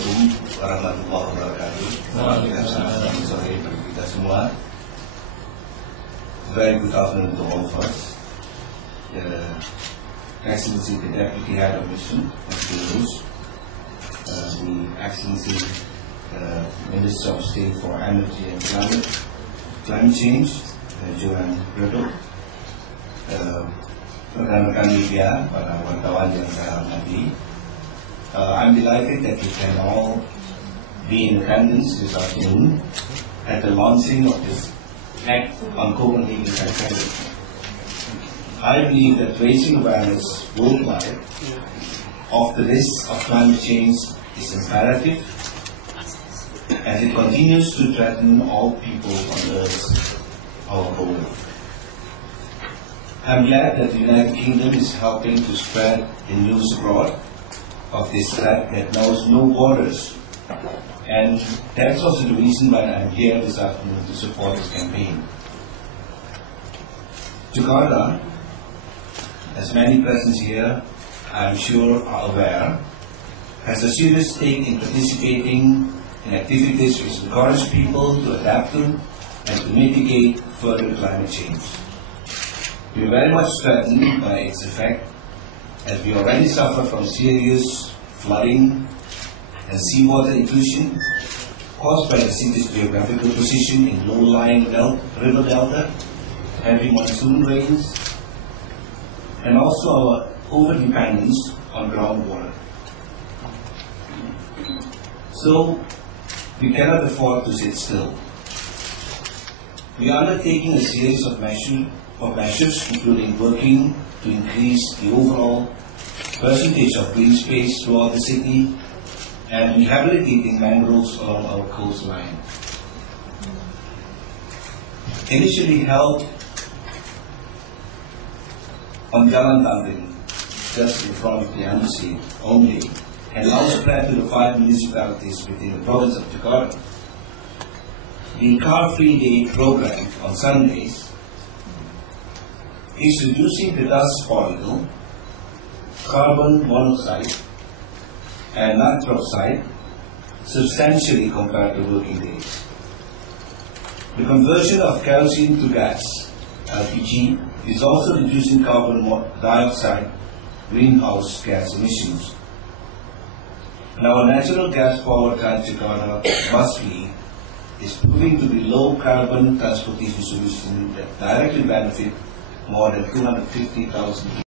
Assalamualaikum warahmatullahi wabarakatuh. Sore bagi kita semua. Very good afternoon to all of us. Excellency, the Deputy Head of Mission, the Excellency, Minister of State for Energy and Climate Change, Johan Redo, rekan-rekan media, para wartawan yang saya hormati. I'm delighted that you can all be in attendance this afternoon at the launching of this Act on Copenhagen Agenda. I believe that raising awareness worldwide of the risks of climate change is imperative, as it continues to threaten all people on Earth, our home. I'm glad that the United Kingdom is helping to spread the news abroad of this threat that knows no borders. And that's also the reason why I'm here this afternoon to support this campaign. Jakarta, as many present here, I'm sure are aware, has a serious stake in participating in activities which encourage people to adapt to and to mitigate further climate change. We are very much threatened by its effect, as we already suffer from serious flooding and seawater intrusion caused by the city's geographical position in low-lying river delta, heavy monsoon rains, and also our over-dependence on groundwater. So, we cannot afford to sit still. We are undertaking a series of measures, including working to increase the overall percentage of green space throughout the city and rehabilitating mangroves along our coastline. Initially held on Jalan Tamrin, just in front of the embassy only, and now spread to the 5 municipalities within the province of Jakarta. The Car-Free Day program on Sundays is reducing the dust particle, carbon monoxide, and nitrous oxide substantially compared to working days. The conversion of kerosene to gas, LPG, is also reducing carbon dioxide greenhouse gas emissions. And our natural gas powered Trans-Jakarta bus fleet is proving to be low carbon transportation solution that directly benefit more than 250,000 people.